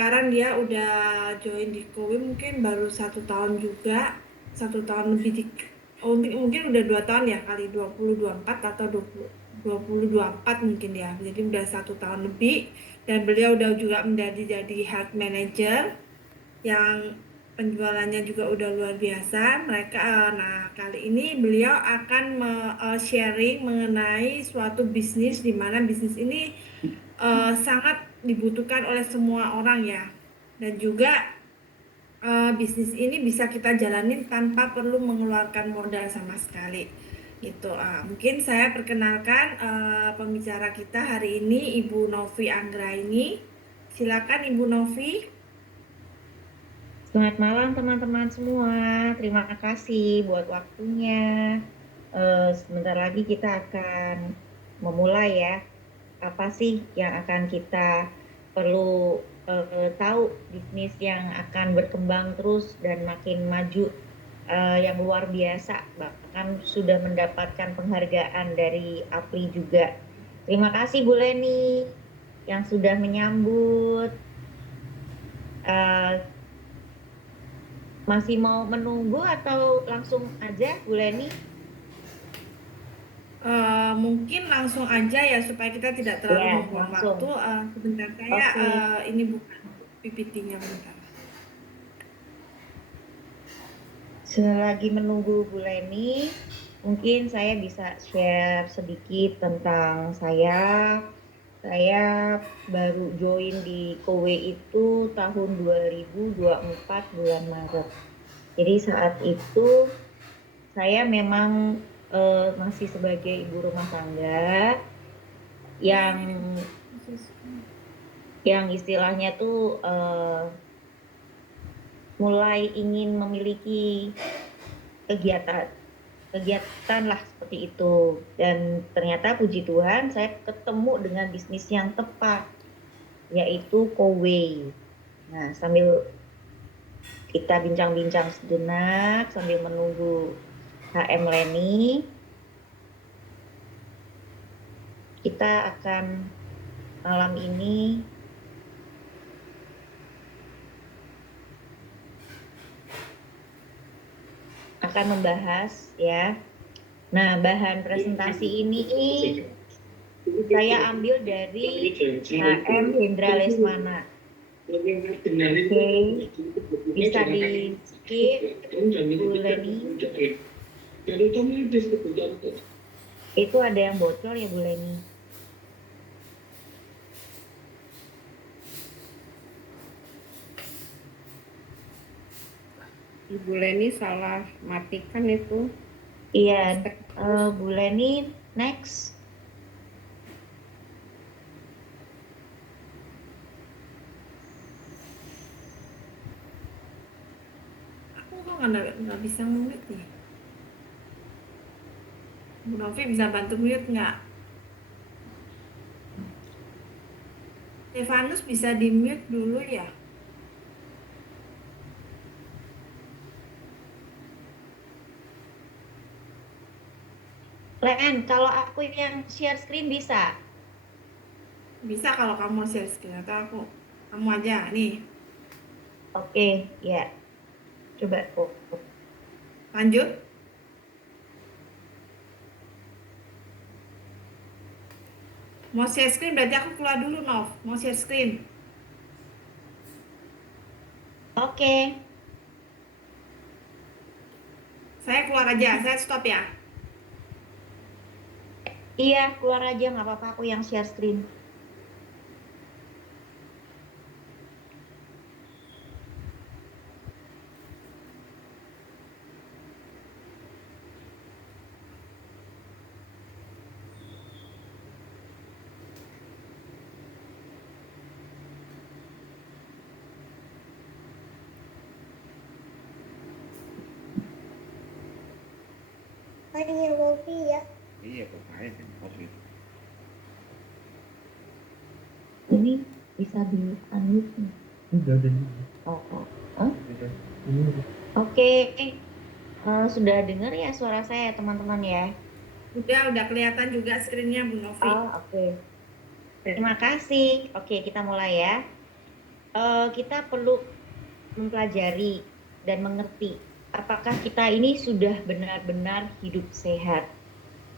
sekarang dia udah join di Kowi mungkin baru 1 tahun juga, 1 tahun lebih oh, mungkin udah 2 tahun ya kali 2024 atau 2024 mungkin ya. Jadi udah 1 tahun lebih dan beliau udah juga jadi health manager yang penjualannya juga udah luar biasa. Nah, kali ini beliau akan sharing mengenai suatu bisnis di mana bisnis ini sangat dibutuhkan oleh semua orang ya. Dan juga bisnis ini bisa kita jalanin tanpa perlu mengeluarkan modal sama sekali. Gitu. Mungkin saya perkenalkan pembicara kita hari ini Ibu Novi Anggraini. Silakan Ibu Novi. Selamat malam teman-teman semua. Terima kasih buat waktunya. Sebentar lagi kita akan memulai ya. Apa sih yang akan kita perlu tahu bisnis yang akan berkembang terus dan makin maju yang luar biasa. Bahkan sudah mendapatkan penghargaan dari APRI juga. Terima kasih Bu Leni yang sudah menyambut. Eh, Masih mau menunggu atau langsung aja, Bu Leni? Mungkin langsung aja ya supaya kita tidak terlalu Ya, membuang waktu. langsung. Sebentar saya Oke. ini bukan PPT-nya bentar. Selagi menunggu Bu Leni, mungkin saya bisa share sedikit tentang saya. Saya baru join di Kowe itu tahun 2024 bulan Maret. Jadi saat itu saya memang masih sebagai ibu rumah tangga Ini yang khusus. istilahnya tuh mulai ingin memiliki kegiatan kegiatan lah seperti itu, dan ternyata puji Tuhan saya ketemu dengan bisnis yang tepat, yaitu Kowe. Nah, sambil kita bincang-bincang sejenak sambil menunggu HM Leni, kita akan malam ini akan membahas ya. Nah, bahan presentasi ini saya ambil dari HM Hendra Lesmana. Oke, bisa di skip Bu Leni. Itu ada yang bocor ya Bu Leni? Ibu Leni salah matikan itu. Iya, Bu Leni next. Aku kok nggak bisa mute nih. Bu Novi bisa bantu mute nggak? Stefanus bisa di mute dulu ya. Ren, kalau aku yang share screen bisa? Bisa kalau kamu mau share screen atau kamu aja nih. Oke, ya. Coba. Lanjut. Mau share screen berarti aku keluar dulu, Nov. Mau share screen. Oke. Saya keluar aja, saya stop ya. Iya, keluar aja nggak apa-apa, aku yang share screen. Tadi yang Novi ya. Iya, kemarin kan kopi. Ini bisa di unmute nih. Udah. Oh, oh. Hah? Udah. Oke. Sudah dengar ya suara saya teman-teman ya? Udah kelihatan juga screen-nya Bu Novi. Oh, oke. Terima kasih. Oke, kita mulai ya. kita perlu mempelajari dan mengerti apakah kita ini sudah benar-benar hidup sehat,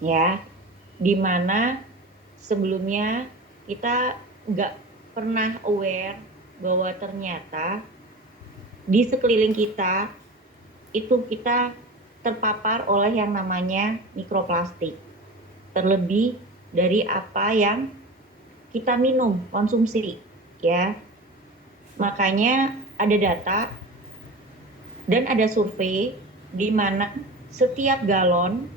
ya, dimana sebelumnya kita nggak pernah aware bahwa ternyata di sekeliling kita itu kita terpapar oleh yang namanya mikroplastik, terlebih dari apa yang kita minum, konsumsi, ya. Makanya ada data dan ada survei di mana setiap galon,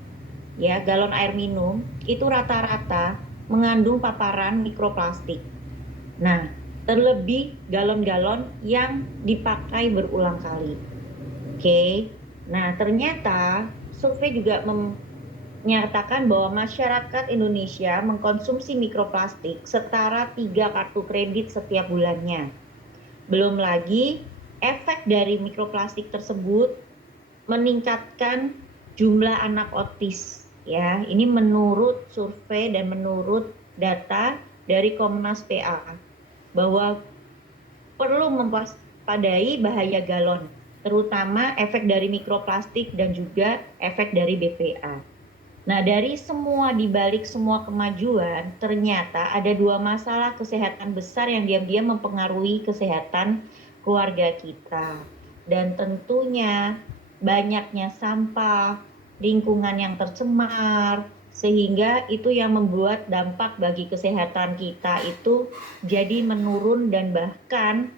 ya, galon air minum itu rata-rata mengandung paparan mikroplastik. Nah, terlebih galon-galon yang dipakai berulang kali. Oke. Nah, ternyata survei juga menyatakan bahwa masyarakat Indonesia mengkonsumsi mikroplastik setara 3 kartu kredit setiap bulannya. Belum lagi efek dari mikroplastik tersebut meningkatkan jumlah anak autis, ya. Ini menurut survei dan menurut data dari Komnas PA bahwa perlu mewaspadai bahaya galon, terutama efek dari mikroplastik dan juga efek dari BPA. Nah, dari dibalik semua kemajuan, ternyata ada 2 masalah kesehatan besar yang diam-diam mempengaruhi kesehatan keluarga kita. Dan tentunya banyaknya sampah, lingkungan yang tercemar, sehingga itu yang membuat dampak bagi kesehatan kita itu jadi menurun dan bahkan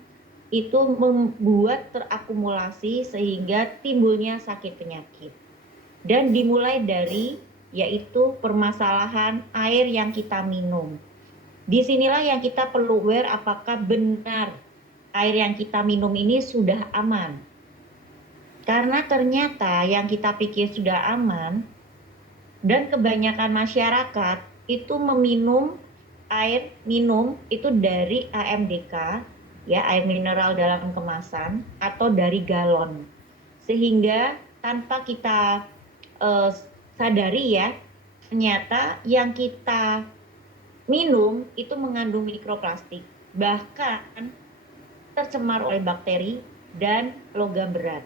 itu membuat terakumulasi sehingga timbulnya sakit penyakit. Dan dimulai dari yaitu permasalahan air yang kita minum. Disinilah yang kita perlu aware apakah benar air yang kita minum ini sudah aman. Karena ternyata yang kita pikir sudah aman dan kebanyakan masyarakat itu meminum air minum itu dari AMDK, ya, air mineral dalam kemasan atau dari galon. Sehingga tanpa kita sadari, ya, ternyata yang kita minum itu mengandung mikroplastik, bahkan tercemar oleh bakteri dan logam berat.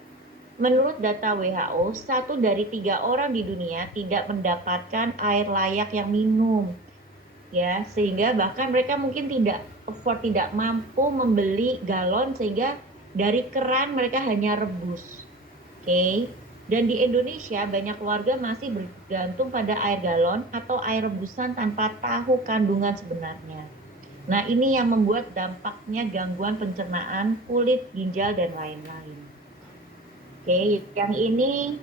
Menurut data WHO, 1 dari 3 orang di dunia tidak mendapatkan air layak yang minum, ya, sehingga bahkan mereka mungkin tidak mampu membeli galon, sehingga dari keran mereka hanya rebus. Oke. Dan di Indonesia banyak keluarga masih bergantung pada air galon atau air rebusan tanpa tahu kandungan sebenarnya. Nah, ini yang membuat dampaknya gangguan pencernaan, kulit, ginjal, dan lain-lain. Oke, yang ini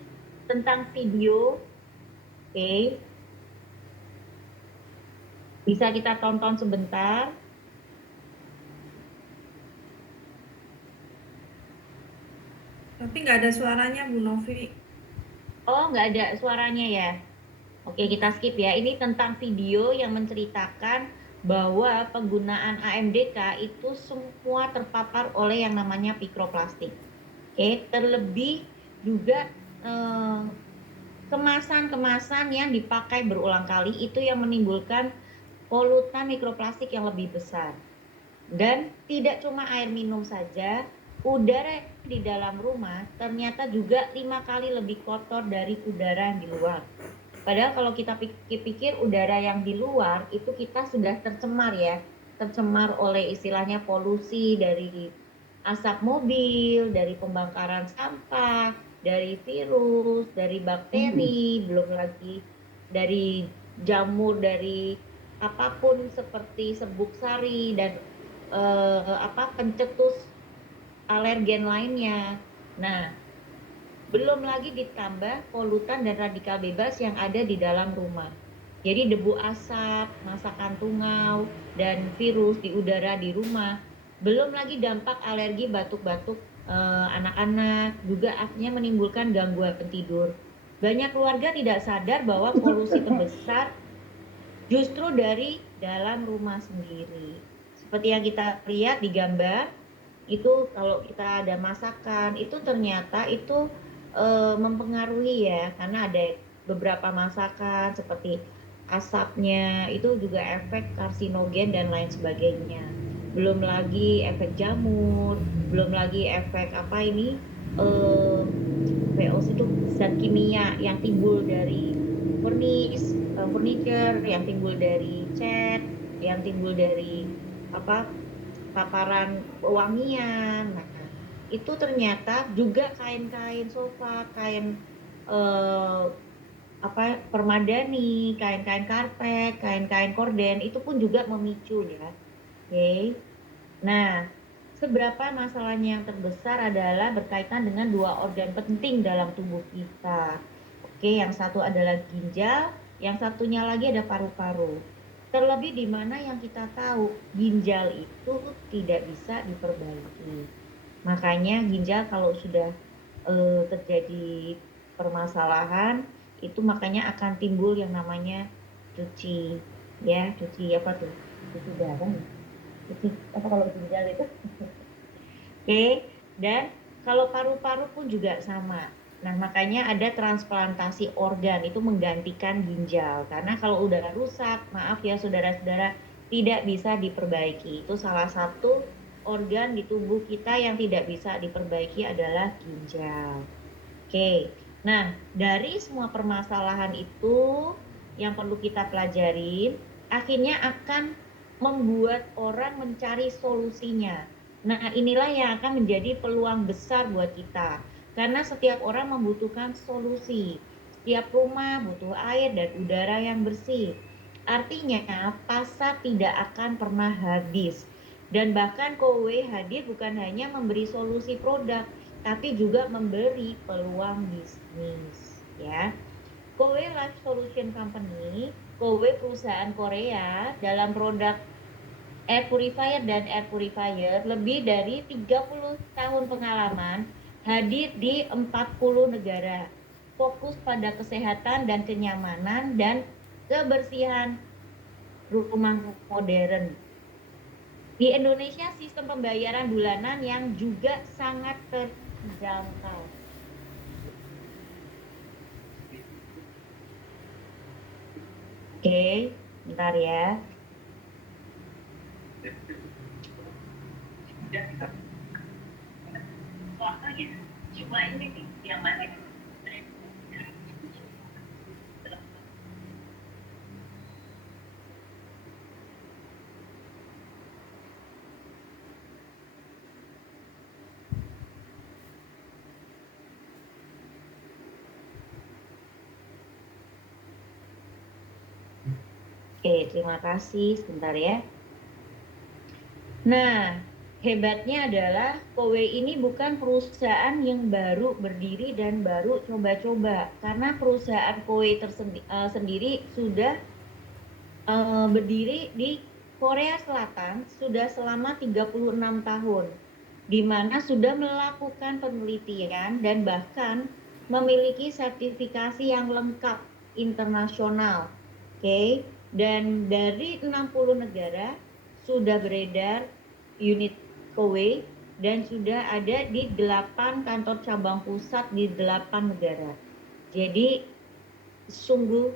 tentang video. Oke. Bisa kita tonton sebentar. Tapi nggak ada suaranya, Bu Novi. Oh, nggak ada suaranya ya? Oke, kita skip ya. Ini tentang video yang menceritakan bahwa penggunaan AMDK itu semua terpapar oleh yang namanya mikroplastik. Oke, terlebih juga kemasan-kemasan yang dipakai berulang kali itu yang menimbulkan polutan mikroplastik yang lebih besar. Dan tidak cuma air minum saja, udara di dalam rumah ternyata juga 5 kali lebih kotor dari udara yang di luar. Padahal kalau kita pikir-pikir udara yang di luar itu kita sudah tercemar, ya. Tercemar oleh istilahnya polusi dari asap mobil, dari pembakaran sampah, dari virus, dari bakteri, belum lagi dari jamur, dari apapun seperti serbuk sari dan pencetus alergen lainnya. Nah, belum lagi ditambah polutan dan radikal bebas yang ada di dalam rumah. Jadi debu asap, masakan tungau, dan virus di udara di rumah. Belum lagi dampak alergi batuk-batuk anak-anak, juga akhirnya menimbulkan gangguan tidur. Banyak keluarga tidak sadar bahwa polusi terbesar justru dari dalam rumah sendiri. Seperti yang kita lihat di gambar, itu kalau kita ada masakan, itu ternyata itu mempengaruhi, ya, karena ada beberapa masakan seperti asapnya, itu juga efek karsinogen dan lain sebagainya. belum lagi efek jamur, belum lagi efek apa ini, eh, VOC itu zat kimia yang timbul dari furniture, yang timbul dari cat, yang timbul dari apa paparan pewangian. Nah, itu ternyata juga kain-kain sofa, kain eh, apa permadani, kain-kain karpet, kain-kain korden itu pun juga memicu ya. Oke. Nah, seberapa masalahnya yang terbesar adalah berkaitan dengan dua organ penting dalam tubuh kita. Oke, yang satu adalah ginjal, yang satunya lagi ada paru-paru. Terlebih di mana yang kita tahu, ginjal itu tidak bisa diperbaiki. Makanya ginjal kalau sudah terjadi permasalahan, itu makanya akan timbul yang namanya cuci, ya, cuci apa tuh? Cuci darah ya? Cuci apa kalau ginjal itu? Oke, dan kalau paru-paru pun juga sama. Nah, makanya ada transplantasi organ itu menggantikan ginjal. Karena kalau udah rusak, maaf ya saudara-saudara, tidak bisa diperbaiki. Itu salah satu organ di tubuh kita yang tidak bisa diperbaiki adalah ginjal. Oke, nah dari semua permasalahan itu yang perlu kita pelajarin, akhirnya akan membuat orang mencari solusinya. Nah, inilah yang akan menjadi peluang besar buat kita. Karena setiap orang membutuhkan solusi. Setiap rumah butuh air dan udara yang bersih. Artinya, pasar tidak akan pernah habis. Dan bahkan Kowe hadir bukan hanya memberi solusi produk, tapi juga memberi peluang bisnis, ya. Kowe Life Solution Company, Kowe perusahaan Korea dalam produk air purifier dan air purifier lebih dari 30 tahun pengalaman, hadir di 40 negara. Fokus pada kesehatan dan kenyamanan dan kebersihan rumah modern. Di Indonesia sistem pembayaran bulanan yang juga sangat terjangkau. Oke, bentar ya. Oke, terima kasih. Sebentar ya. Nah, hebatnya adalah Kowe ini bukan perusahaan yang baru berdiri dan baru coba-coba. Karena perusahaan Kowe sendiri sudah berdiri di Korea Selatan sudah selama 36 tahun, di mana sudah melakukan penelitian dan bahkan memiliki sertifikasi yang lengkap internasional. Oke, dan dari 60 negara sudah beredar unit Kowe dan sudah ada di 8 kantor cabang pusat di 8 negara. Jadi sungguh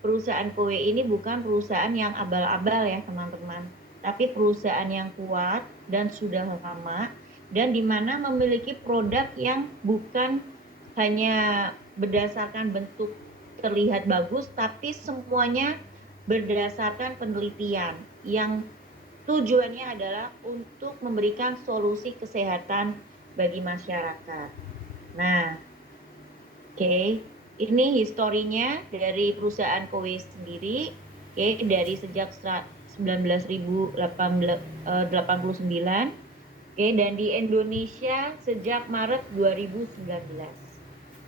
perusahaan Kowe ini bukan perusahaan yang abal-abal ya teman-teman, tapi perusahaan yang kuat dan sudah lama dan di mana memiliki produk yang bukan hanya berdasarkan bentuk terlihat bagus, tapi semuanya berdasarkan penelitian yang tujuannya adalah untuk memberikan solusi kesehatan bagi masyarakat. Nah, oke, ini historinya dari perusahaan Kowe sendiri, oke, dari sejak 1989, oke, dan di Indonesia sejak Maret 2019.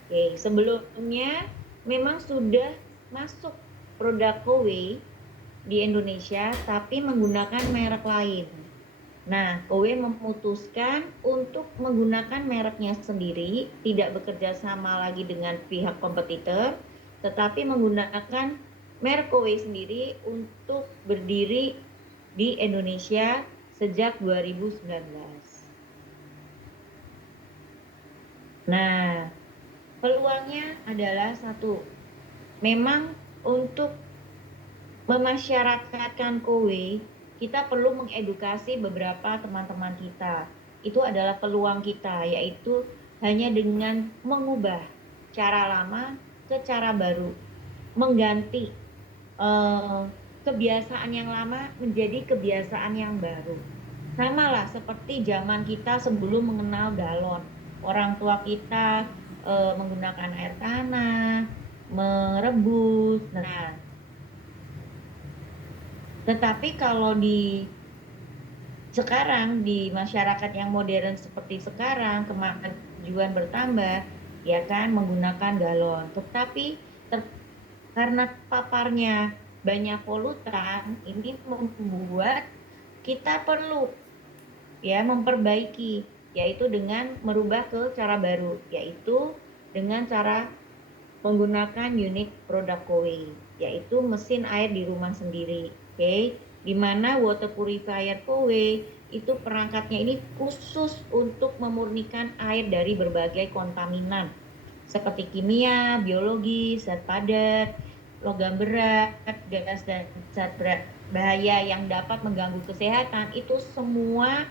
Oke, sebelumnya memang sudah masuk produk Kowe di Indonesia, tapi menggunakan merek lain. Nah, Kowe memutuskan untuk menggunakan mereknya sendiri, tidak bekerja sama lagi dengan pihak kompetitor, tetapi menggunakan merek Kowe sendiri untuk berdiri di Indonesia sejak 2019. Nah, peluangnya adalah satu, memang untuk memasyarakatkan Kowe, kita perlu mengedukasi beberapa teman-teman kita. Itu adalah peluang kita, yaitu hanya dengan mengubah cara lama ke cara baru, mengganti kebiasaan yang lama menjadi kebiasaan yang baru. Sama lah seperti zaman kita sebelum mengenal galon. Orang tua kita menggunakan air tanah, merebus. Nah, tetapi kalau di sekarang di masyarakat yang modern seperti sekarang, kemajuan bertambah, ya kan, menggunakan galon. Tetapi karena paparnya banyak polutan, ini membuat kita perlu ya memperbaiki, yaitu dengan merubah ke cara baru, yaitu dengan cara menggunakan unit produk Kowe, yaitu mesin air di rumah sendiri. Oke, di mana water purifier Kowe itu perangkatnya ini khusus untuk memurnikan air dari berbagai kontaminan seperti kimia, biologi, zat padat, logam berat, gas dan zat bahaya yang dapat mengganggu kesehatan, itu semua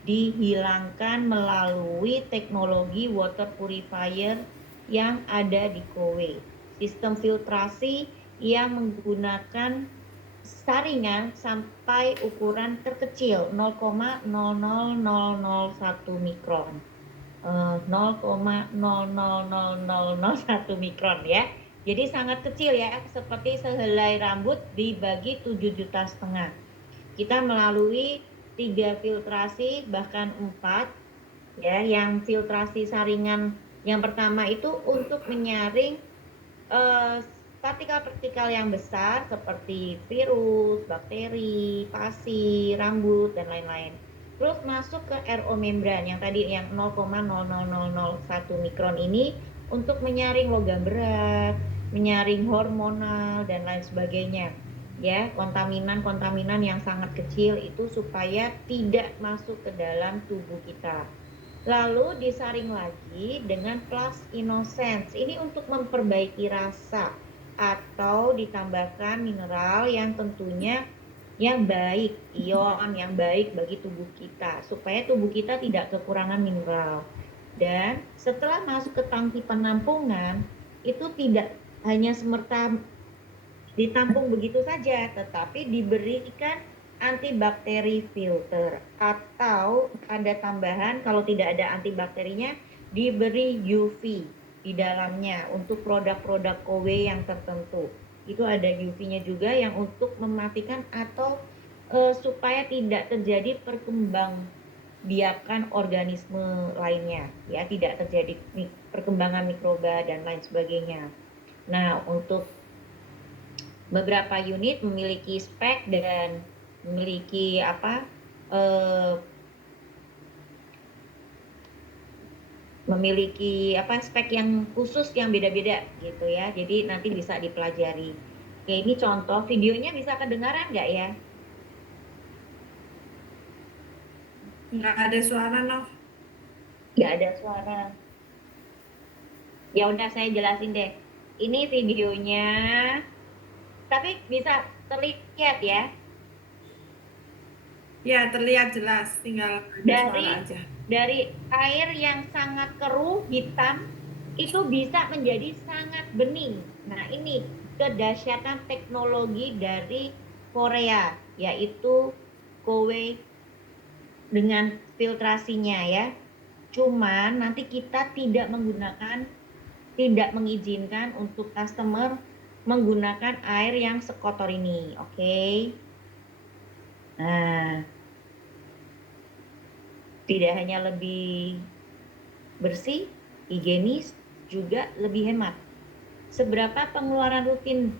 dihilangkan melalui teknologi water purifier yang ada di Kowe. Sistem filtrasi yang menggunakan saringan sampai ukuran terkecil 0,00001 mikron. 0,00001 mikron ya. Jadi sangat kecil ya, seperti sehelai rambut dibagi 7,5 juta. Kita melalui 3 filtrasi bahkan 4 ya, yang filtrasi saringan yang pertama itu untuk menyaring partikel-partikel yang besar seperti virus, bakteri, pasi, rambut dan lain-lain. Terus masuk ke RO membran yang tadi yang 0,00001 mikron ini untuk menyaring logam berat, menyaring hormonal dan lain sebagainya. Ya, kontaminan-kontaminan yang sangat kecil itu supaya tidak masuk ke dalam tubuh kita. Lalu disaring lagi dengan plus innocence. Ini untuk memperbaiki rasa atau ditambahkan mineral yang tentunya yang baik, ion yang baik bagi tubuh kita, supaya tubuh kita tidak kekurangan mineral. Dan setelah masuk ke tangki penampungan, itu tidak hanya semerta ditampung begitu saja, tetapi diberikan antibakteri filter, atau ada tambahan kalau tidak ada antibakterinya diberi UV di dalamnya untuk produk-produk Kowe yang tertentu. Itu ada UV-nya juga yang untuk mematikan atau supaya tidak terjadi perkembangbiakan organisme lainnya, ya, tidak terjadi perkembangan mikroba dan lain sebagainya. Nah, untuk beberapa unit memiliki spek dan memiliki spek yang khusus yang beda-beda gitu ya. Jadi nanti bisa dipelajari. Oke, ini contoh videonya, bisa kedengaran nggak ya? Nggak ada suara, Nov. Nggak ada suara. Ya udah, saya jelasin deh. Ini videonya, tapi bisa terlihat ya. Ya, terlihat jelas, tinggal ada suara aja. Dari air yang sangat keruh hitam itu bisa menjadi sangat bening. Nah, ini kedahsyatan teknologi dari Korea, yaitu Kowe dengan filtrasinya ya. Cuman nanti kita tidak mengizinkan untuk customer menggunakan air yang sekotor ini, oke? Nah, tidak hanya lebih bersih, higienis, juga lebih hemat. Seberapa pengeluaran rutin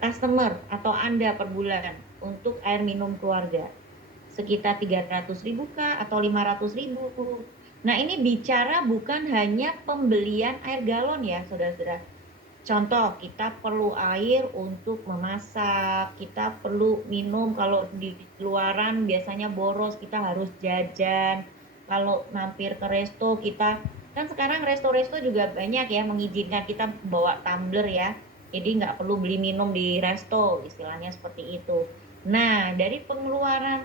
customer atau Anda per bulan untuk air minum keluarga? Sekitar 300.000 kah atau 500.000? Nah, ini bicara bukan hanya pembelian air galon ya, saudara-saudara. Contoh, kita perlu air untuk memasak, kita perlu minum, kalau di luaran biasanya boros, kita harus jajan. Kalau mampir ke resto, kita, kan sekarang resto-resto juga banyak ya mengizinkan kita bawa tumbler ya. Jadi nggak perlu beli minum di resto, istilahnya seperti itu. Nah, dari pengeluaran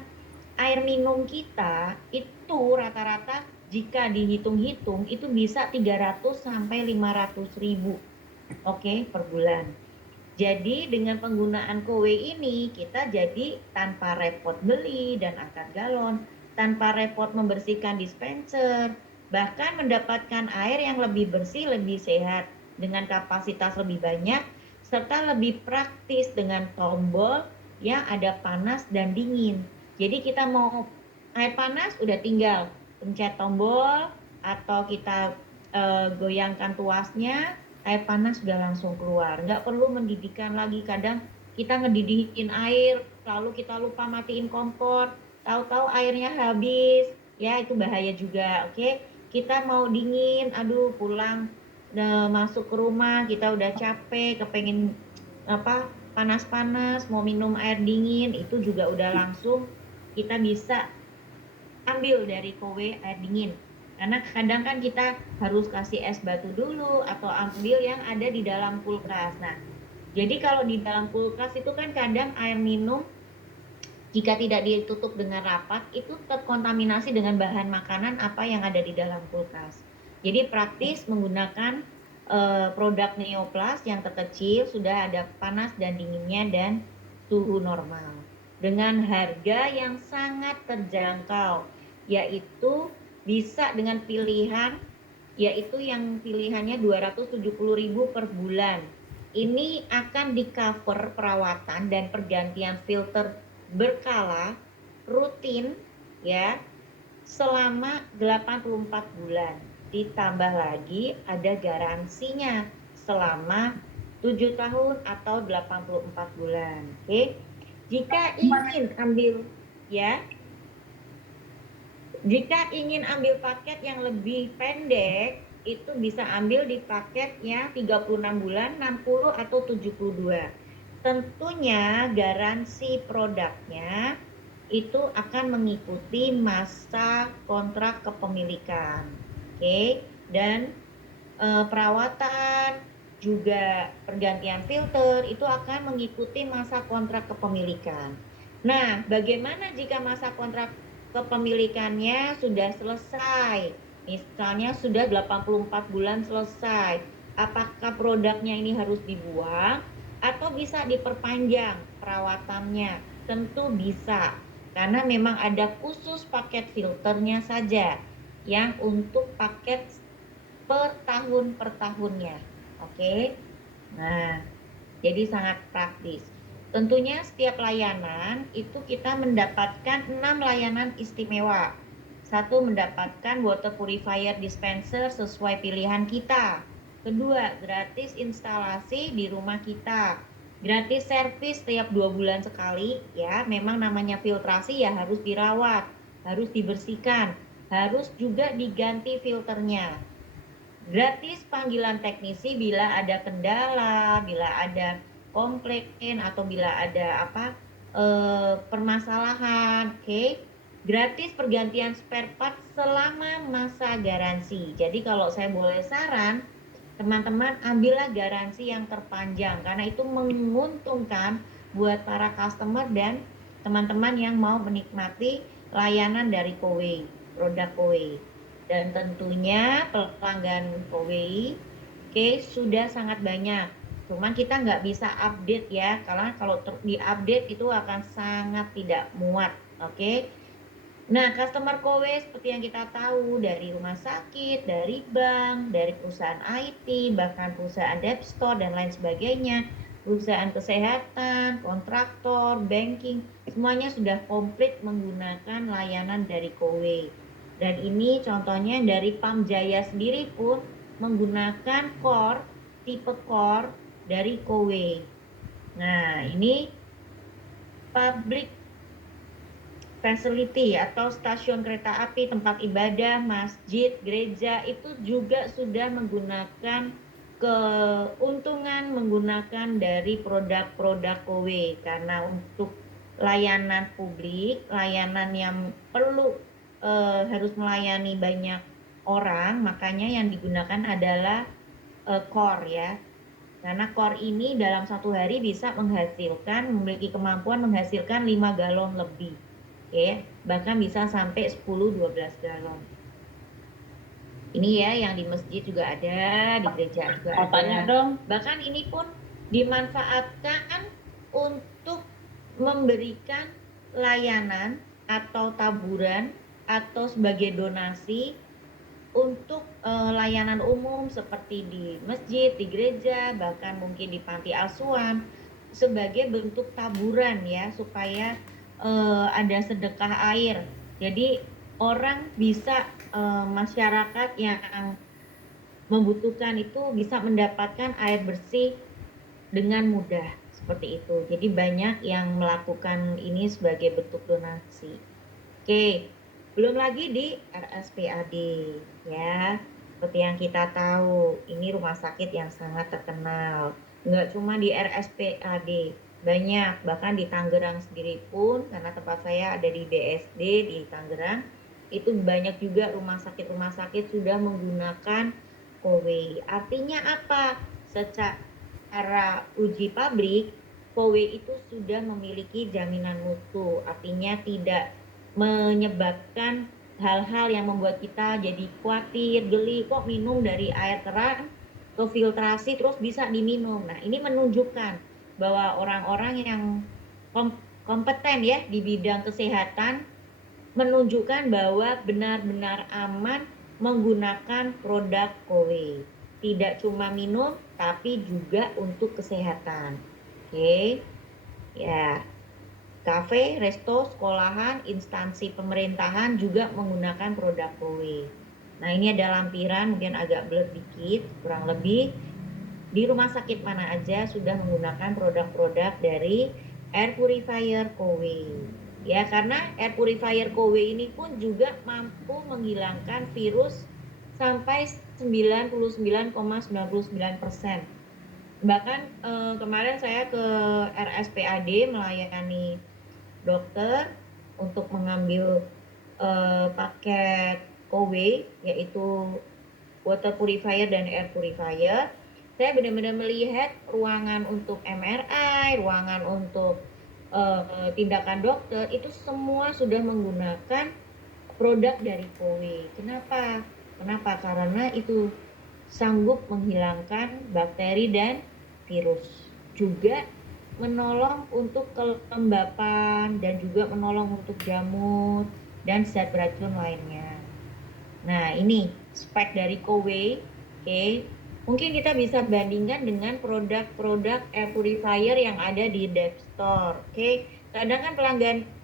air minum kita itu rata-rata jika dihitung-hitung itu bisa 300 sampai 500 ribu, oke, per bulan. Jadi dengan penggunaan Kowe ini kita jadi tanpa repot beli dan angkat galon, tanpa repot membersihkan dispenser, bahkan mendapatkan air yang lebih bersih, lebih sehat, dengan kapasitas lebih banyak, serta lebih praktis dengan tombol yang ada panas dan dingin. Jadi kita mau air panas udah tinggal pencet tombol atau kita goyangkan tuasnya, air panas sudah langsung keluar. Nggak perlu mendidihkan lagi. Kadang kita ngedidihin air, lalu kita lupa matiin kompor, tahu-tahu airnya habis, ya itu bahaya juga. Oke, kita mau dingin, aduh pulang masuk ke rumah kita udah capek, kepengen apa panas-panas, mau minum air dingin, itu juga udah langsung kita bisa ambil dari Kowe air dingin. Karena kadang kan kita harus kasih es batu dulu atau ambil yang ada di dalam kulkas. Nah, jadi kalau di dalam kulkas itu kan kadang air minum jika tidak ditutup dengan rapat itu terkontaminasi dengan bahan makanan apa yang ada di dalam kulkas. Jadi praktis menggunakan produk Neoplast yang terkecil, sudah ada panas dan dinginnya dan suhu normal. Dengan harga yang sangat terjangkau, yaitu bisa dengan pilihan, yaitu yang pilihannya 270.000 per bulan. Ini akan di-cover perawatan dan pergantian filter berkala rutin ya selama 84 bulan. Ditambah lagi ada garansinya selama 7 tahun atau 84 bulan. Oke. Jika ingin ambil ya, jika ingin ambil paket yang lebih pendek, itu bisa ambil di paketnya 36 bulan, 60 atau 72. Tentunya garansi produknya itu akan mengikuti masa kontrak kepemilikan. Oke, dan perawatan juga pergantian filter itu akan mengikuti masa kontrak kepemilikan. Nah, bagaimana jika masa kontrak kepemilikannya sudah selesai? Misalnya sudah 84 bulan selesai. Apakah produknya ini harus dibuang atau bisa diperpanjang perawatannya? Tentu bisa, karena memang ada khusus paket filternya saja yang untuk paket per tahunnya. Oke. Nah, jadi sangat praktis. Tentunya setiap layanan itu kita mendapatkan 6 layanan istimewa. Satu, mendapatkan water purifier dispenser sesuai pilihan kita. Kedua, gratis instalasi di rumah kita. Gratis servis setiap 2 bulan sekali ya. Memang namanya filtrasi ya harus dirawat, harus dibersihkan, harus juga diganti filternya. Gratis panggilan teknisi bila ada kendala, bila ada komplain atau bila ada permasalahan, oke. Gratis pergantian spare part selama masa garansi. Jadi kalau saya boleh saran, teman-teman ambillah garansi yang terpanjang karena itu menguntungkan buat para customer dan teman-teman yang mau menikmati layanan dari Kowe, produk Kowe. Dan tentunya pelanggan Kowe, oke, sudah sangat banyak. Cuman kita nggak bisa update ya, karena kalau di-update itu akan sangat tidak muat, oke. Nah, customer Kowe seperti yang kita tahu dari rumah sakit, dari bank, dari perusahaan IT, bahkan perusahaan debt store dan lain sebagainya, perusahaan kesehatan, kontraktor, banking, semuanya sudah komplit menggunakan layanan dari Kowe. Dan ini contohnya dari Pamjaya sendiri pun menggunakan core, tipe core dari Kowe. Nah, ini public facility atau stasiun kereta api, tempat ibadah, masjid, gereja itu juga sudah menggunakan keuntungan menggunakan dari produk-produk Kowe karena untuk layanan publik, layanan yang perlu harus melayani banyak orang, makanya yang digunakan adalah core ya. Karena core ini dalam satu hari bisa memiliki kemampuan menghasilkan 5 galon lebih. Oke, bahkan bisa sampai 10-12 galon. Ini ya yang di masjid juga ada, di gereja juga Mau tanya dong. Bahkan ini pun dimanfaatkan untuk memberikan layanan atau taburan atau sebagai donasi untuk layanan umum seperti di masjid, di gereja, bahkan mungkin di panti asuhan sebagai bentuk taburan ya supaya ada sedekah air. Jadi orang bisa masyarakat yang membutuhkan itu bisa mendapatkan air bersih dengan mudah seperti itu. Jadi banyak yang melakukan ini sebagai bentuk donasi. Oke, belum lagi di RSPAD ya. Seperti yang kita tahu, ini rumah sakit yang sangat terkenal. Nggak cuma di RSPAD, banyak. Bahkan di Tangerang sendiri pun, karena tempat saya ada di BSD di Tangerang, itu banyak juga rumah sakit sudah menggunakan KOWE. Artinya apa? Secara uji pabrik, KOWE itu sudah memiliki jaminan mutu. Artinya tidak menyebabkan hal-hal yang membuat kita jadi khawatir, geli, kok minum dari air keran ke filtrasi terus bisa diminum. Nah, ini menunjukkan bahwa orang-orang yang kompeten ya di bidang kesehatan menunjukkan bahwa benar-benar aman menggunakan produk KOWE. Tidak cuma minum, tapi juga untuk kesehatan. Oke, ya. Kafe, resto, sekolahan, instansi pemerintahan juga menggunakan produk KOWE. Nah, ini ada lampiran, mungkin agak blur dikit, kurang lebih di rumah sakit mana aja sudah menggunakan produk-produk dari air purifier KOWE. Ya, karena air purifier KOWE ini pun juga mampu menghilangkan virus sampai 99,99%. Bahkan kemarin saya ke RSPAD melayani dokter untuk mengambil paket KOWE yaitu water purifier dan air purifier. Saya benar-benar melihat ruangan untuk MRI, ruangan untuk tindakan dokter itu semua sudah menggunakan produk dari KOWE. Kenapa? Karena itu sanggup menghilangkan bakteri dan virus. Juga menolong untuk kelembapan dan juga menolong untuk jamur dan zat beracun lainnya. Nah, ini spek dari KOWE. Oke. Mungkin kita bisa bandingkan dengan produk-produk air purifier yang ada di Dev Store. Oke. Kadang kan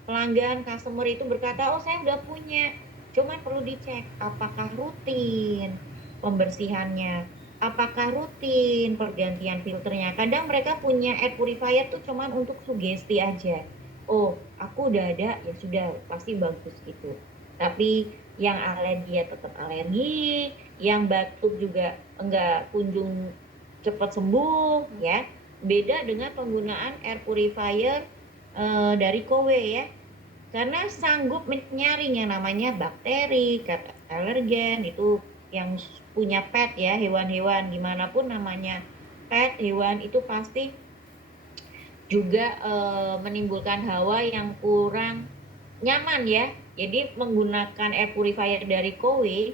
pelanggan customer itu berkata, "Oh, saya udah punya." Cuman perlu dicek apakah rutin pembersihannya, apakah rutin pergantian filternya. Kadang mereka punya air purifier tuh cuman untuk sugesti aja. Oh, aku udah ada, ya sudah, pasti bagus gitu. Tapi yang alergi ya tetap alergi, yang batuk juga enggak kunjung cepat sembuh ya. Beda dengan penggunaan air purifier dari KOWE ya. Karena sanggup menyaring yang namanya bakteri, alergen, itu yang punya pet ya, hewan-hewan gimana pun namanya pet, hewan itu pasti juga menimbulkan hawa yang kurang nyaman ya. Jadi menggunakan air purifier dari KOWE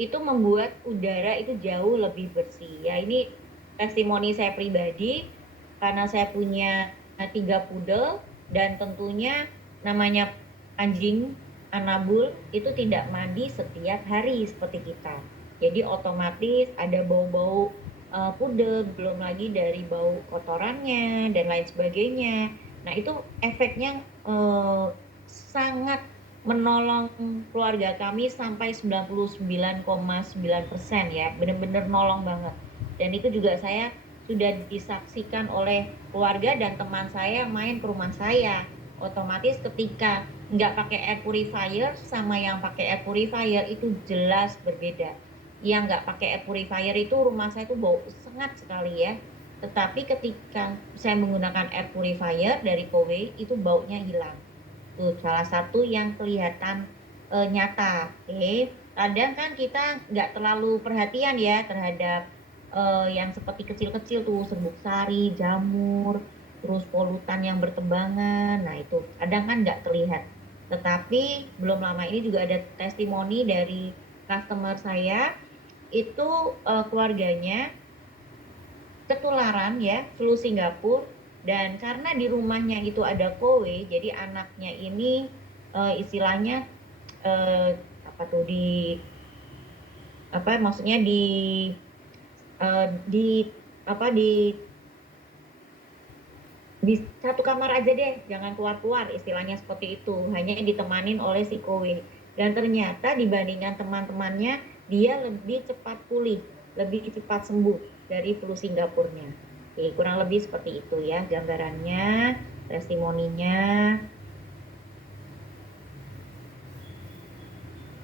itu membuat udara itu jauh lebih bersih. Ya, ini testimoni saya pribadi karena saya punya 3 pudel dan tentunya namanya anjing anabul itu tidak mandi setiap hari seperti kita. Jadi otomatis ada bau-bau pudel, belum lagi dari bau kotorannya dan lain sebagainya. Nah, itu efeknya sangat menolong keluarga kami sampai 99,9% ya, benar-benar nolong banget. Dan itu juga saya sudah disaksikan oleh keluarga dan teman saya yang main ke rumah saya. Otomatis ketika nggak pakai air purifier sama yang pakai air purifier itu jelas berbeda. Yang nggak pakai air purifier itu rumah saya itu bau sengat sekali ya. Tetapi ketika saya menggunakan air purifier dari KOWE itu baunya hilang. Tuh salah satu yang kelihatan nyata. Kadang kan kita nggak terlalu perhatian ya terhadap yang seperti kecil-kecil tuh, serbuk sari, jamur, terus polutan yang bertebangan. Nah itu kadang kan nggak terlihat. Tetapi belum lama ini juga ada testimoni dari customer saya, itu keluarganya ketularan ya, flu Singapura, dan karena di rumahnya itu ada kowe, jadi anaknya ini istilahnya apa tuh apa maksudnya di apa di satu kamar aja deh, jangan keluar-keluar, istilahnya seperti itu, hanya ditemanin oleh si kowe. Dan ternyata dibandingkan teman-temannya, dia lebih cepat pulih, lebih cepat sembuh dari flu Singapurnya. Oke, kurang lebih seperti itu ya gambarannya, testimoninya.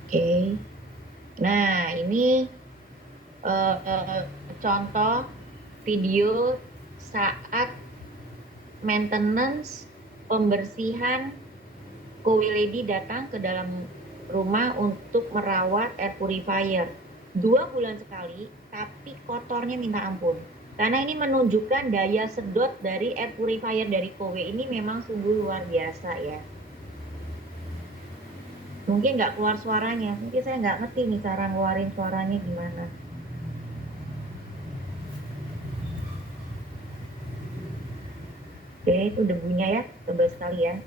Oke, nah ini contoh video saat maintenance pembersihan Kowe Lady datang ke dalam rumah untuk merawat air purifier 2 bulan sekali, tapi kotornya minta ampun. Karena ini menunjukkan daya sedot dari air purifier dari Kowe ini memang sungguh luar biasa ya. Mungkin nggak keluar suaranya, mungkin saya nggak ngerti nih cara ngeluarin suaranya gimana. Oke, itu debunya ya, tebal sekali ya.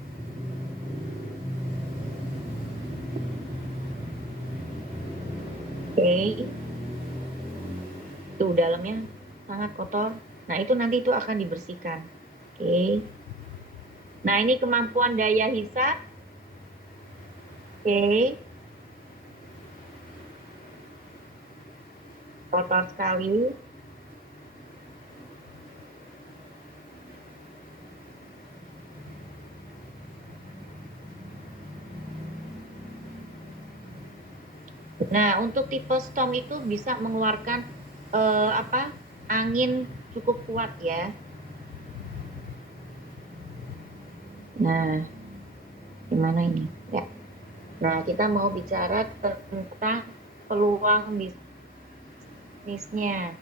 Oke, tuh dalamnya sangat kotor. Nah itu nanti itu akan dibersihkan. Oke. Nah ini kemampuan daya hisap. Oke. Kotor sekali. Nah, untuk tipe storm itu bisa mengeluarkan angin cukup kuat ya. Nah, gimana ini? Ya. Nah, kita mau bicara tentang peluang bisnisnya.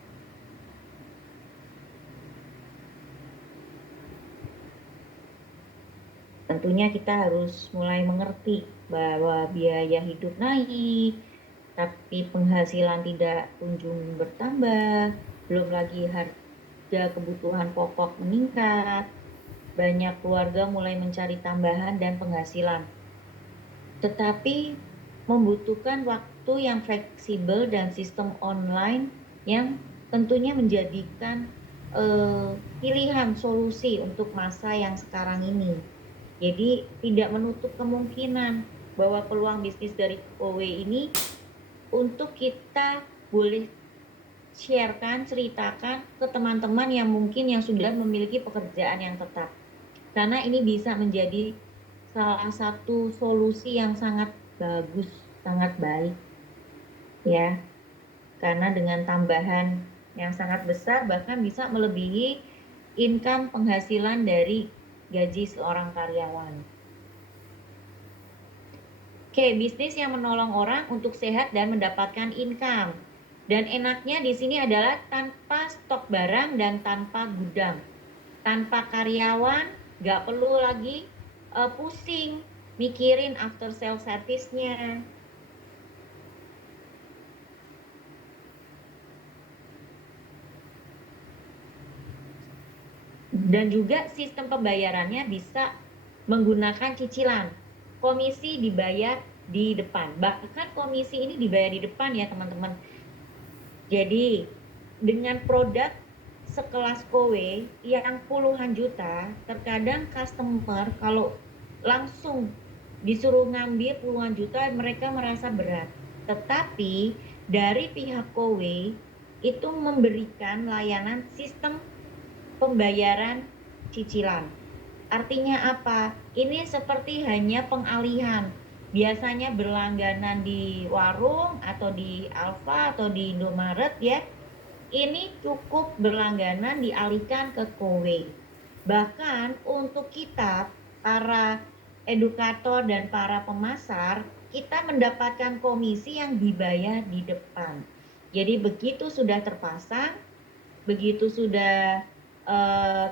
Tentunya kita harus mulai mengerti bahwa biaya hidup naik, tapi penghasilan tidak kunjung bertambah, belum lagi harga kebutuhan pokok meningkat, banyak keluarga mulai mencari tambahan dan penghasilan. Tetapi membutuhkan waktu yang fleksibel dan sistem online yang tentunya menjadikan pilihan solusi untuk masa yang sekarang ini. Jadi tidak menutup kemungkinan bahwa peluang bisnis dari Kowe ini untuk kita boleh sharekan, ceritakan ke teman-teman yang mungkin yang sudah memiliki pekerjaan yang tetap. Karena ini bisa menjadi salah satu solusi yang sangat bagus, sangat baik ya. Karena dengan tambahan yang sangat besar bahkan bisa melebihi income penghasilan dari gaji seorang karyawan. Oke, bisnis yang menolong orang untuk sehat dan mendapatkan income. Dan enaknya di sini adalah tanpa stok barang dan tanpa gudang. Tanpa karyawan, nggak perlu lagi pusing mikirin after sale service-nya. Dan juga sistem pembayarannya bisa menggunakan cicilan. Komisi dibayar di depan. Bahkan komisi ini dibayar di depan ya teman-teman. Jadi dengan produk sekelas Kowe yang puluhan juta, terkadang customer kalau langsung disuruh ngambil puluhan juta mereka merasa berat. Tetapi dari pihak Kowe itu memberikan layanan sistem pembayaran cicilan. Artinya apa? Ini seperti hanya pengalihan. Biasanya berlangganan di warung atau di Alfa atau di Indomaret ya. Ini cukup berlangganan dialihkan ke Kowe. Bahkan untuk kita para edukator dan para pemasar, kita mendapatkan komisi yang dibayar di depan. Jadi begitu sudah terpasang, begitu sudah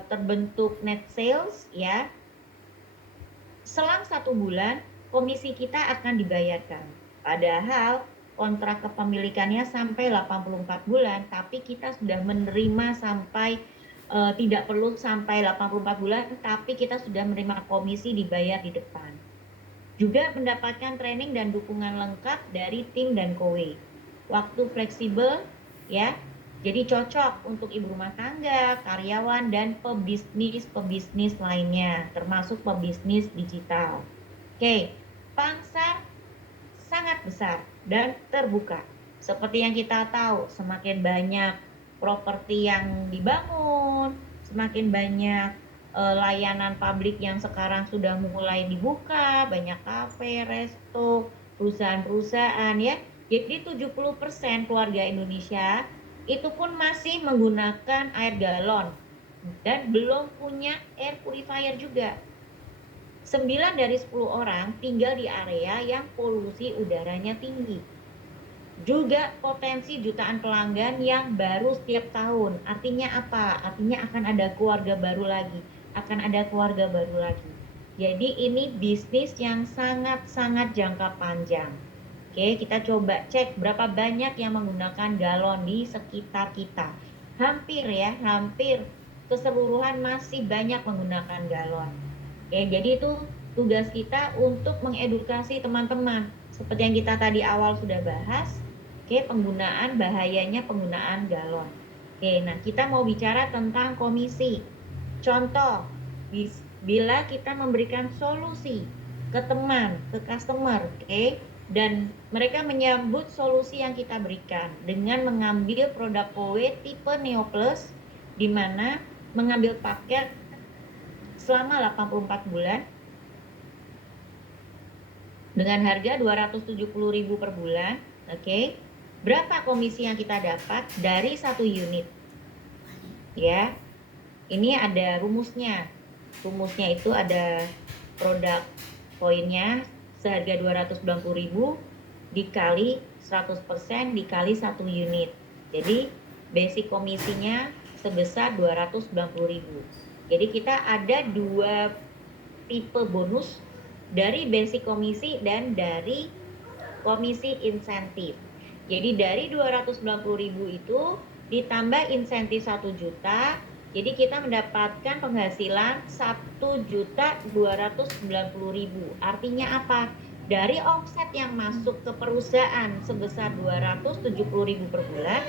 terbentuk net sales ya, selang 1 bulan komisi kita akan dibayarkan. Padahal kontrak kepemilikannya sampai 84 bulan, tapi kita sudah menerima sampai tidak perlu sampai 84 bulan, tapi kita sudah menerima komisi dibayar di depan. Juga mendapatkan training dan dukungan lengkap dari tim dan kowe. Waktu fleksibel ya, jadi cocok untuk ibu rumah tangga, karyawan, dan pebisnis lainnya, termasuk pebisnis digital. Oke, pangsa sangat besar dan terbuka. Seperti yang kita tahu, semakin banyak properti yang dibangun, semakin banyak layanan publik yang sekarang sudah mulai dibuka, banyak kafe, resto, perusahaan-perusahaan ya. Jadi 70% keluarga Indonesia itu pun masih menggunakan air galon dan belum punya air purifier juga. 9 dari 10 orang tinggal di area yang polusi udaranya tinggi. Juga potensi jutaan pelanggan yang baru setiap tahun. Artinya apa? Artinya akan ada keluarga baru lagi. Jadi ini bisnis yang sangat-sangat jangka panjang. Oke, kita coba cek berapa banyak yang menggunakan galon di sekitar kita. Hampir keseluruhan masih banyak menggunakan galon. Oke, jadi itu tugas kita untuk mengedukasi teman-teman. Seperti yang kita tadi awal sudah bahas, oke, bahayanya penggunaan galon. Oke, nah kita mau bicara tentang komisi. Contoh, bila kita memberikan solusi ke teman, ke customer, oke, dan mereka menyambut solusi yang kita berikan dengan mengambil produk KOWE tipe Neo Plus, di mana mengambil paket selama 84 bulan dengan harga 270.000 per bulan, oke. Berapa komisi yang kita dapat dari 1 unit? Ya, ini ada rumusnya. Rumusnya itu ada produk poinnya seharga 290.000 dikali 100% dikali 1 unit. Jadi basic komisinya sebesar 290.000. Jadi kita ada 2 tipe bonus, dari basic komisi dan dari komisi insentif. Jadi dari 290.000 itu ditambah insentif 1 juta, jadi kita mendapatkan penghasilan 1.290.000. Artinya apa? Dari omset yang masuk ke perusahaan sebesar 270.000 per bulan,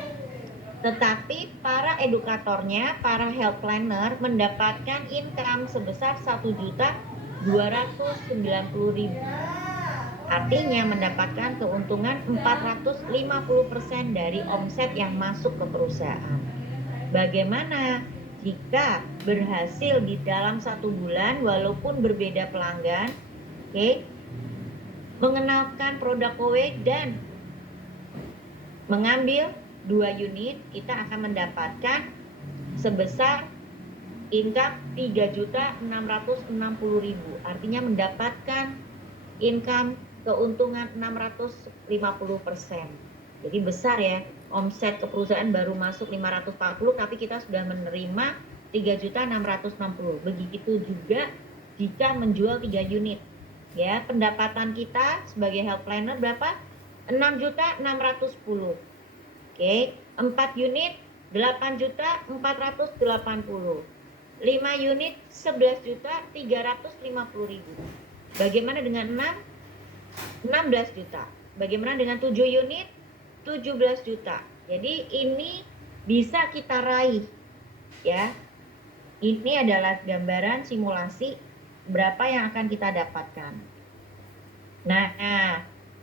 tetapi para edukatornya, para health planner mendapatkan income sebesar 1.290.000. Artinya mendapatkan keuntungan 450% dari omset yang masuk ke perusahaan. Bagaimana jika berhasil di dalam 1 bulan walaupun berbeda pelanggan, oke, mengenalkan produk KOWE dan mengambil 2 unit, kita akan mendapatkan sebesar income 3.660.000. Artinya mendapatkan income keuntungan 650%. Jadi besar ya, omset ke perusahaan baru masuk 540, tapi kita sudah menerima 3.660. Begitu juga jika menjual 3 unit. Ya, pendapatan kita sebagai health planner berapa? 6.610. Oke, 4 unit 8.480. 5 unit 11.350.000. Bagaimana dengan 6? 16 juta. Bagaimana dengan 7 unit? 17 juta. Jadi ini bisa kita raih ya. Ini adalah gambaran simulasi berapa yang akan kita dapatkan. Nah,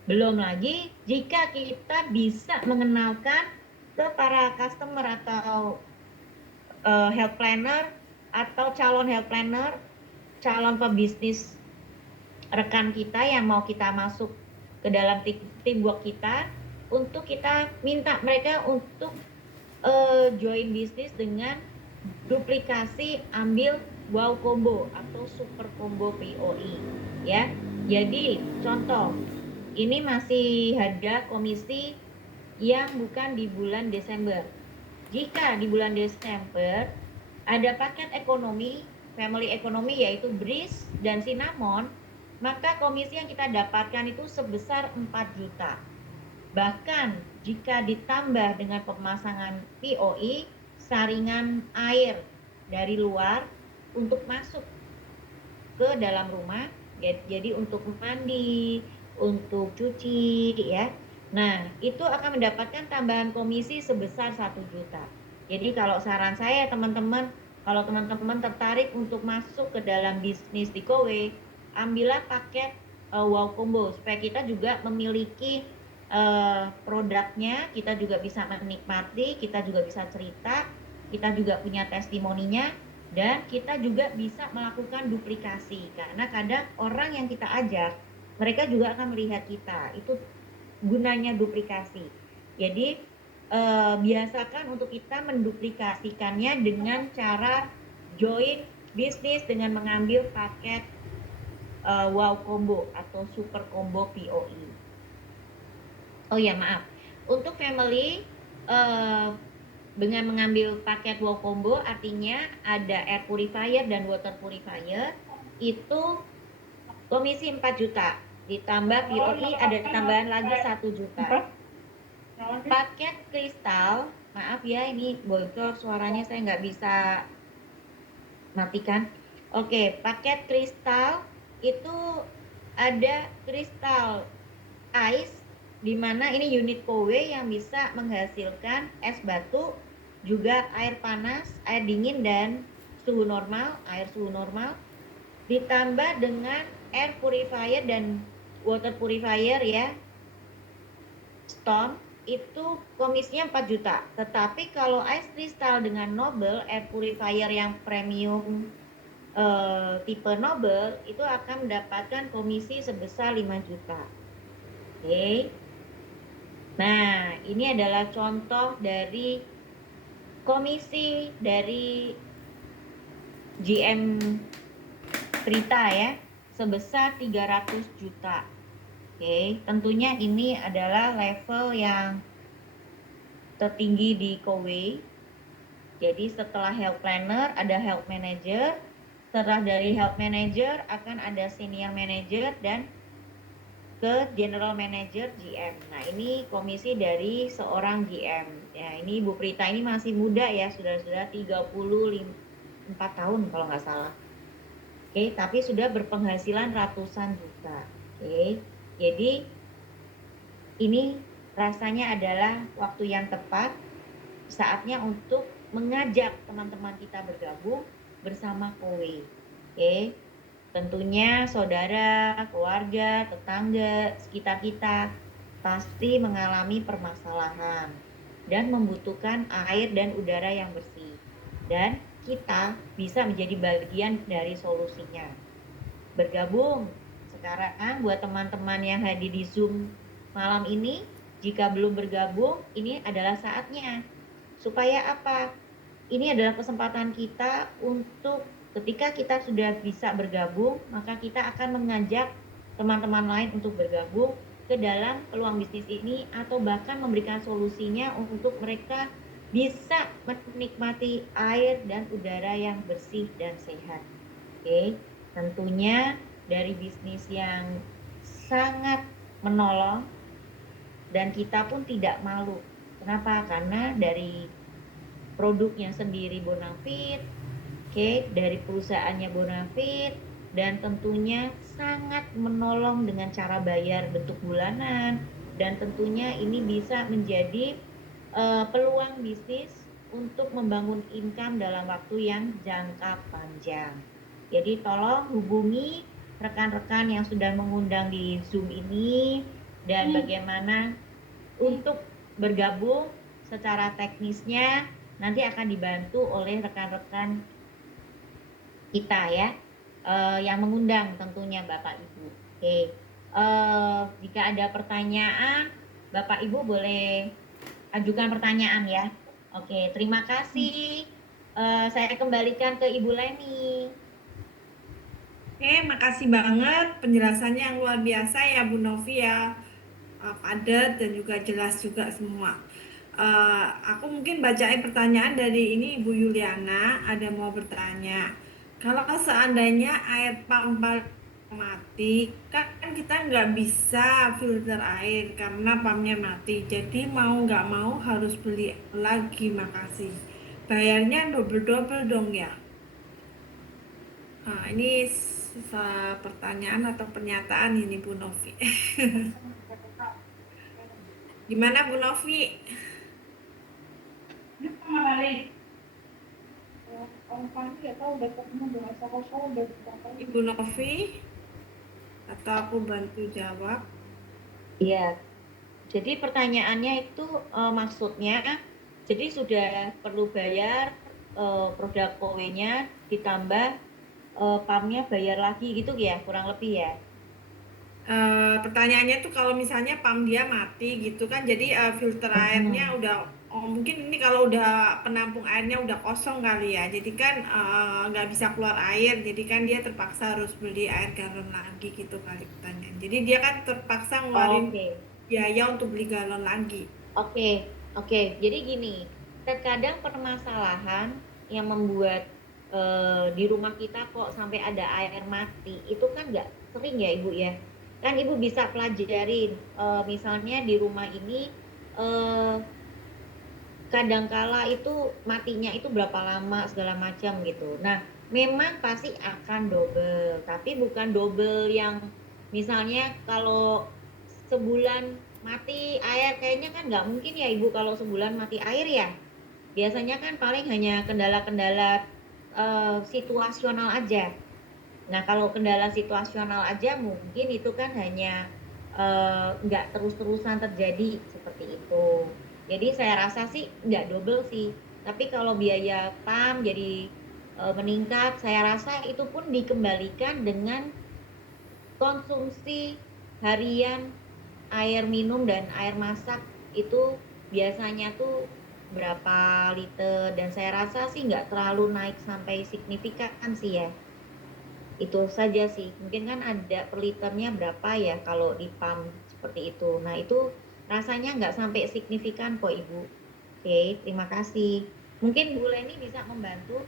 belum lagi jika kita bisa mengenalkan ke para customer atau health planner atau calon health planner, calon pebisnis rekan kita yang mau kita masuk ke dalam teamwork kita, untuk kita minta mereka untuk join bisnis dengan duplikasi ambil wow combo atau super combo POI ya. Jadi contoh, ini masih harga komisi yang bukan di bulan Desember. Jika di bulan Desember ada paket ekonomi, family ekonomi yaitu BRIS dan Cinnamon, maka komisi yang kita dapatkan itu sebesar 4 juta. Bahkan jika ditambah dengan pemasangan POI, saringan air dari luar untuk masuk ke dalam rumah, jadi untuk mandi, untuk cuci ya. Nah, itu akan mendapatkan tambahan komisi sebesar 1 juta. Jadi kalau saran saya teman-teman, kalau teman-teman tertarik untuk masuk ke dalam bisnis di Kowe, ambillah paket Wow Combo supaya kita juga memiliki produknya, kita juga bisa menikmati, kita juga bisa cerita, kita juga punya testimoninya, dan kita juga bisa melakukan duplikasi karena kadang orang yang kita ajak mereka juga akan melihat kita, itu gunanya duplikasi. Jadi biasakan untuk kita menduplikasikannya dengan cara join bisnis dengan mengambil paket Wow Combo atau Super Combo POI. Oh ya maaf, untuk family dengan mengambil paket Wow Combo artinya ada air purifier dan water purifier itu komisi 4 juta, ditambah POI ada tambahan lagi 1 juta. Paket kristal, maaf ya ini bocor suaranya, saya nggak bisa matikan. Oke, paket kristal itu ada kristal ice, di mana ini unit Kowe yang bisa menghasilkan es batu, juga air panas, air dingin, dan suhu normal, air suhu normal, ditambah dengan air purifier dan water purifier ya, Storm, itu komisinya 4 juta. Tetapi kalau ice crystal dengan Noble, air purifier yang premium tipe Noble, itu akan mendapatkan komisi sebesar 5 juta. Oke. Nah, ini adalah contoh dari komisi dari GM Prita ya, sebesar 300 juta. Oke, tentunya ini adalah level yang tertinggi di Kowe. Jadi setelah health planner ada health manager, setelah dari health manager akan ada senior manager dan ke general manager GM. Nah, ini komisi dari seorang GM. Ya, ini Bu Prita ini masih muda ya, sudah 34 tahun kalau nggak salah. Oke, tapi sudah berpenghasilan ratusan juta. Oke, jadi ini rasanya adalah waktu yang tepat, saatnya untuk mengajak teman-teman kita bergabung bersama Kowe. Oke, tentunya saudara, keluarga, tetangga, sekitar kita pasti mengalami permasalahan dan membutuhkan air dan udara yang bersih. Dan kita bisa menjadi bagian dari solusinya. Bergabung sekarang buat teman-teman yang hadir di Zoom malam ini, jika belum bergabung, ini adalah saatnya. Supaya apa? Ini adalah kesempatan kita untuk ketika kita sudah bisa bergabung, maka kita akan mengajak teman-teman lain untuk bergabung ke dalam peluang bisnis ini atau bahkan memberikan solusinya untuk mereka bisa menikmati air dan udara yang bersih dan sehat. Oke, tentunya dari bisnis yang sangat menolong dan kita pun tidak malu. Kenapa? Karena dari produknya sendiri Bonafit, oke, dari perusahaannya Bonafit, dan tentunya sangat menolong dengan cara bayar bentuk bulanan, dan tentunya ini bisa menjadi peluang bisnis untuk membangun income dalam waktu yang jangka panjang. Jadi tolong hubungi rekan-rekan yang sudah mengundang di Zoom ini, dan bagaimana untuk bergabung secara teknisnya nanti akan dibantu oleh rekan-rekan kita ya, yang mengundang tentunya Bapak Ibu. Oke, jika ada pertanyaan, Bapak Ibu boleh ajukan pertanyaan ya. Oke, terima kasih. Saya kembalikan ke Ibu Leni. Oke, makasih banget penjelasannya yang luar biasa ya Bu Novi ya. padat dan juga jelas juga semua. Aku mungkin bacain pertanyaan dari ini Ibu Yuliana, ada mau bertanya. Kalau seandainya air pump mati, kan kita nggak bisa filter air karena pumpnya mati. Jadi mau nggak mau harus beli lagi, makasih. Bayarnya double-double dong ya. Nah, ini pertanyaan atau pernyataan ini Bu Novi. Gimana Bu Novi? Ibu Novi? Atau aku bantu jawab? Iya, jadi pertanyaannya itu maksudnya, jadi sudah perlu bayar produk KW-nya ditambah pumpnya bayar lagi gitu ya, kurang lebih ya. Pertanyaannya tuh kalau misalnya pump dia mati gitu kan, jadi filter airnya udah, oh mungkin ini kalau udah penampung airnya udah kosong kali ya, jadi kan nggak bisa keluar air, jadi kan dia terpaksa harus beli air galon lagi gitu kali pertanyaan. Jadi dia kan terpaksa ngeluarin Oke. biaya untuk beli galon lagi. Oke, oke. Jadi gini, terkadang permasalahan yang membuat di rumah kita kok sampai ada air mati, itu kan nggak sering ya Ibu ya. Kan Ibu bisa pelajarin, misalnya di rumah ini eh, kadangkala itu matinya itu berapa lama segala macam gitu. Nah, memang pasti akan double, tapi bukan double yang misalnya kalau sebulan mati air, kayaknya kan nggak mungkin ya Ibu kalau sebulan mati air ya. Biasanya kan paling hanya kendala-kendala situasional aja. Nah, kalau kendala situasional aja mungkin itu kan hanya nggak terus-terusan terjadi seperti itu. Jadi saya rasa sih nggak double sih. Tapi kalau biaya PAM jadi meningkat, saya rasa itu pun dikembalikan dengan konsumsi harian air minum dan air masak itu biasanya tuh berapa liter, dan saya rasa sih nggak terlalu naik sampai signifikan sih ya. Itu saja sih, mungkin kan ada per liternya berapa ya kalau di pump seperti itu. Nah itu rasanya nggak sampai signifikan kok Ibu. Oke, terima kasih. Mungkin Bu Leni bisa membantu.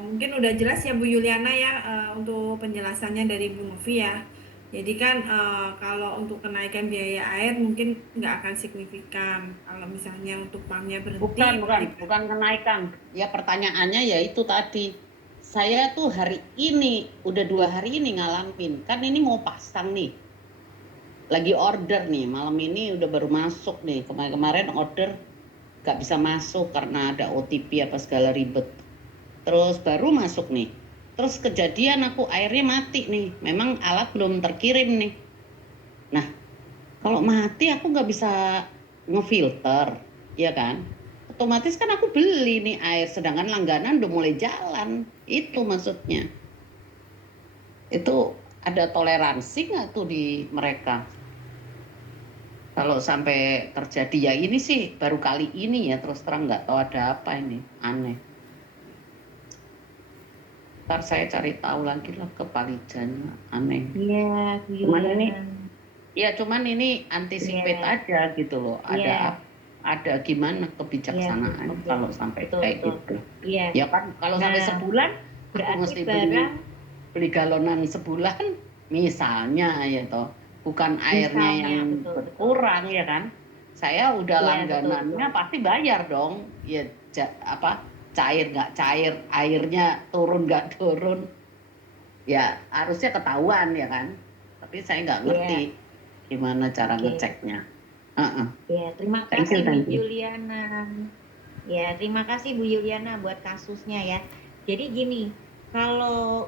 Mungkin udah jelas ya Bu Yuliana ya, untuk penjelasannya dari Bu Novi ya. Jadi kan kalau untuk kenaikan biaya air mungkin nggak akan signifikan. Kalau misalnya untuk pumpnya berhenti, Bukan kenaikan. Ya pertanyaannya ya itu tadi. Saya tuh hari ini, udah 2 hari ini ngalamin. Kan ini mau pasang nih. Lagi order nih, malam ini udah baru masuk nih. Kemarin order gak bisa masuk karena ada OTP apa segala ribet. Terus baru masuk nih. Terus kejadian aku airnya mati nih. Memang alat belum terkirim nih. Nah, kalau mati aku nggak bisa ngefilter, ya kan? Otomatis kan aku beli nih air, sedangkan langganan udah mulai jalan. Itu maksudnya. Itu ada toleransi nggak tuh di mereka? Kalau sampai terjadi ya ini sih baru kali ini ya, terus terang nggak tahu ada apa ini, aneh. Ntar saya cari tahu lagi lah ke Palijan, aneh. Iya, Bu Cuman Yuliana. ini, ya cuman ini anticipate aja gitu loh. Ada gimana kebijaksanaan Oke. kalau sampai Betul, kayak betul. gitu. Iya. Ya kan kalau sampai Nah, sebulan aku berarti mesti barang beli galonan sebulan misalnya ya toh, bukan airnya misalnya, yang betul, betul. berkurang ya kan. Saya udah Iya, langganannya betul. pasti bayar dong. Ya cair nggak cair, airnya turun nggak turun. Ya harusnya ketahuan ya kan. Tapi saya nggak ngerti gimana cara Oke. ngeceknya. Ya, terima Thank you, kasih Bu thank you. Yuliana. Ya, terima kasih Bu Yuliana buat kasusnya ya. Jadi gini, kalau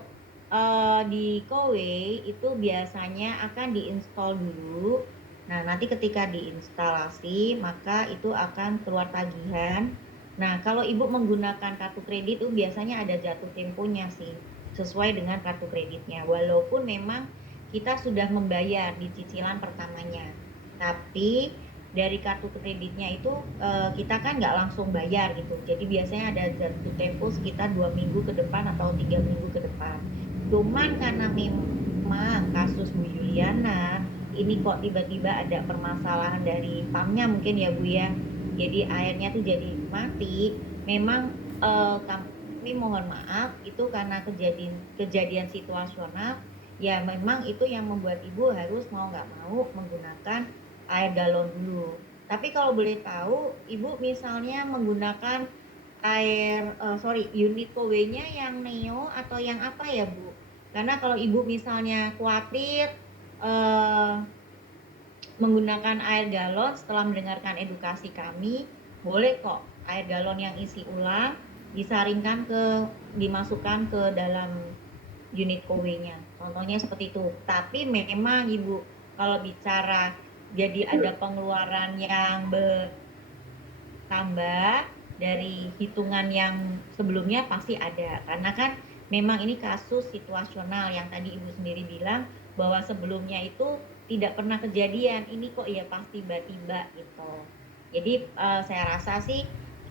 di Kowe itu biasanya akan diinstal dulu. Nah, nanti ketika diinstalasi, maka itu akan keluar tagihan. Nah, kalau Ibu menggunakan kartu kredit itu biasanya ada jatuh temponya sih, sesuai dengan kartu kreditnya. Walaupun memang kita sudah membayar di cicilan pertamanya. Tapi dari kartu kreditnya itu kita kan nggak langsung bayar gitu. Jadi biasanya ada jatuh tempo sekitar 2 minggu ke depan atau 3 minggu ke depan. Cuman karena sama kasus Bu Yuliana, ini kok tiba-tiba ada permasalahan dari pumpnya mungkin ya Bu ya. Jadi airnya tuh jadi mati. Memang kami mohon maaf itu karena kejadian situasional. Ya memang itu yang membuat Ibu harus mau nggak mau menggunakan air galon dulu. Tapi kalau boleh tahu, Ibu misalnya menggunakan unit KW-nya yang Neo atau yang apa ya Bu? Karena kalau Ibu misalnya khawatir menggunakan air galon setelah mendengarkan edukasi kami, boleh kok air galon yang isi ulang dimasukkan ke dalam unit KW-nya. Contohnya seperti itu. Tapi memang Ibu, kalau bicara jadi ada pengeluaran yang bertambah dari hitungan yang sebelumnya pasti ada. Karena kan memang ini kasus situasional yang tadi Ibu sendiri bilang bahwa sebelumnya itu tidak pernah kejadian. Ini kok ya pas tiba-tiba gitu. Jadi saya rasa sih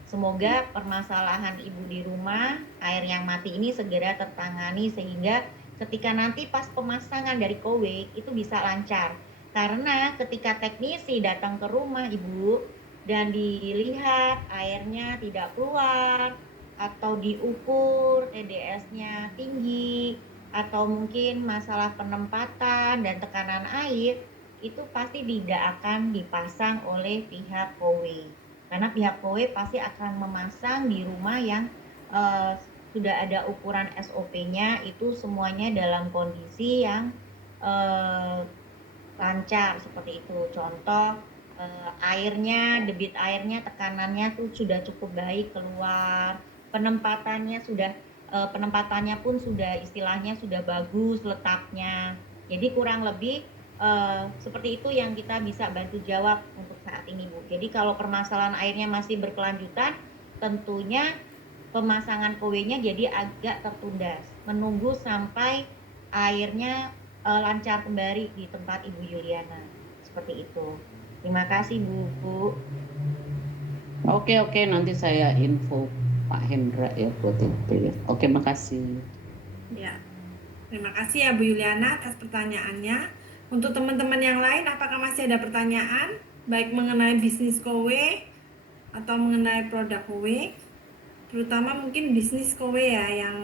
semoga permasalahan Ibu di rumah, air yang mati ini segera tertangani sehingga ketika nanti pas pemasangan dari KW itu bisa lancar. Karena ketika teknisi datang ke rumah Ibu dan dilihat airnya tidak keluar atau diukur TDS-nya tinggi atau mungkin masalah penempatan dan tekanan air, itu pasti tidak akan dipasang oleh pihak KW. Karena pihak KW pasti akan memasang di rumah yang sudah ada ukuran SOP-nya, itu semuanya dalam kondisi yang lancar seperti itu. Contoh debit airnya, tekanannya tuh sudah cukup baik keluar, penempatannya pun sudah istilahnya sudah bagus letaknya. Jadi kurang lebih seperti itu yang kita bisa bantu jawab untuk saat ini Bu. Jadi kalau permasalahan airnya masih berkelanjutan, tentunya pemasangan KW-nya jadi agak tertunda, menunggu sampai airnya lancar kembali di tempat Ibu Yuliana. Seperti itu. Terima kasih Bu. Oke, nanti saya info Pak Hendra ya buat itu ya. Oke, makasih. Ya, terima kasih ya Bu Yuliana atas pertanyaannya. Untuk teman-teman yang lain, apakah masih ada pertanyaan? Baik mengenai bisnis KW atau mengenai produk KW? Terutama mungkin bisnis KW ya yang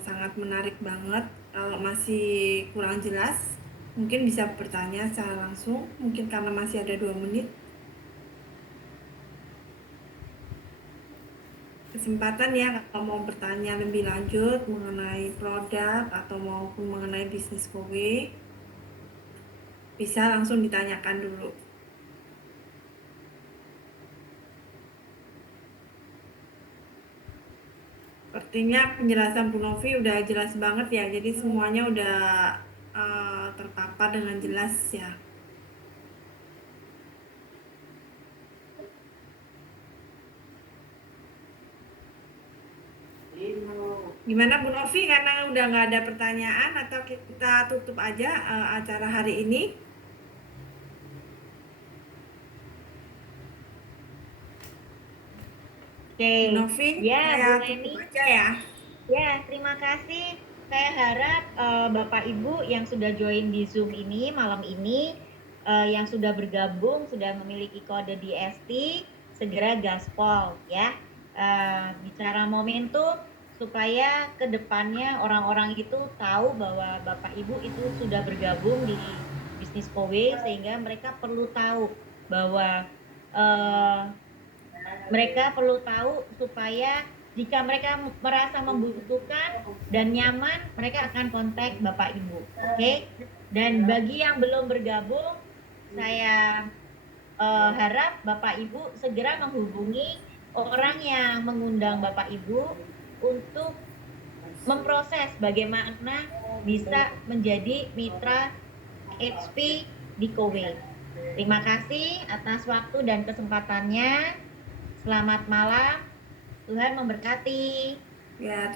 sangat menarik banget. Kalau masih kurang jelas, mungkin bisa bertanya secara langsung. Mungkin karena masih ada 2 menit. Kesempatan ya kalau mau bertanya lebih lanjut mengenai produk atau maupun mengenai bisnis KW, bisa langsung ditanyakan dulu. Sepertinya penjelasan Bu Novi udah jelas banget ya, jadi semuanya udah terpapar dengan jelas ya. Gimana Bu Novi, karena udah nggak ada pertanyaan atau kita tutup aja acara hari ini? Oke. Bu Novi, Ya, saya Bu Neni. tutup aja ya. Ya, terima kasih. Saya harap Bapak Ibu yang sudah join di Zoom ini malam ini, yang sudah bergabung, sudah memiliki kode DST, segera gaspol ya. Bicara momentum supaya ke depannya orang-orang itu tahu bahwa Bapak Ibu itu sudah bergabung di bisnis KW sehingga mereka perlu tahu bahwa mereka perlu tahu supaya jika mereka merasa membutuhkan dan nyaman, mereka akan kontak Bapak Ibu. Oke? Dan bagi yang belum bergabung, saya harap Bapak Ibu segera menghubungi orang yang mengundang Bapak Ibu untuk memproses bagaimana bisa menjadi mitra HP di KW. Terima kasih atas waktu dan kesempatannya. Selamat malam, Tuhan memberkati. Ya,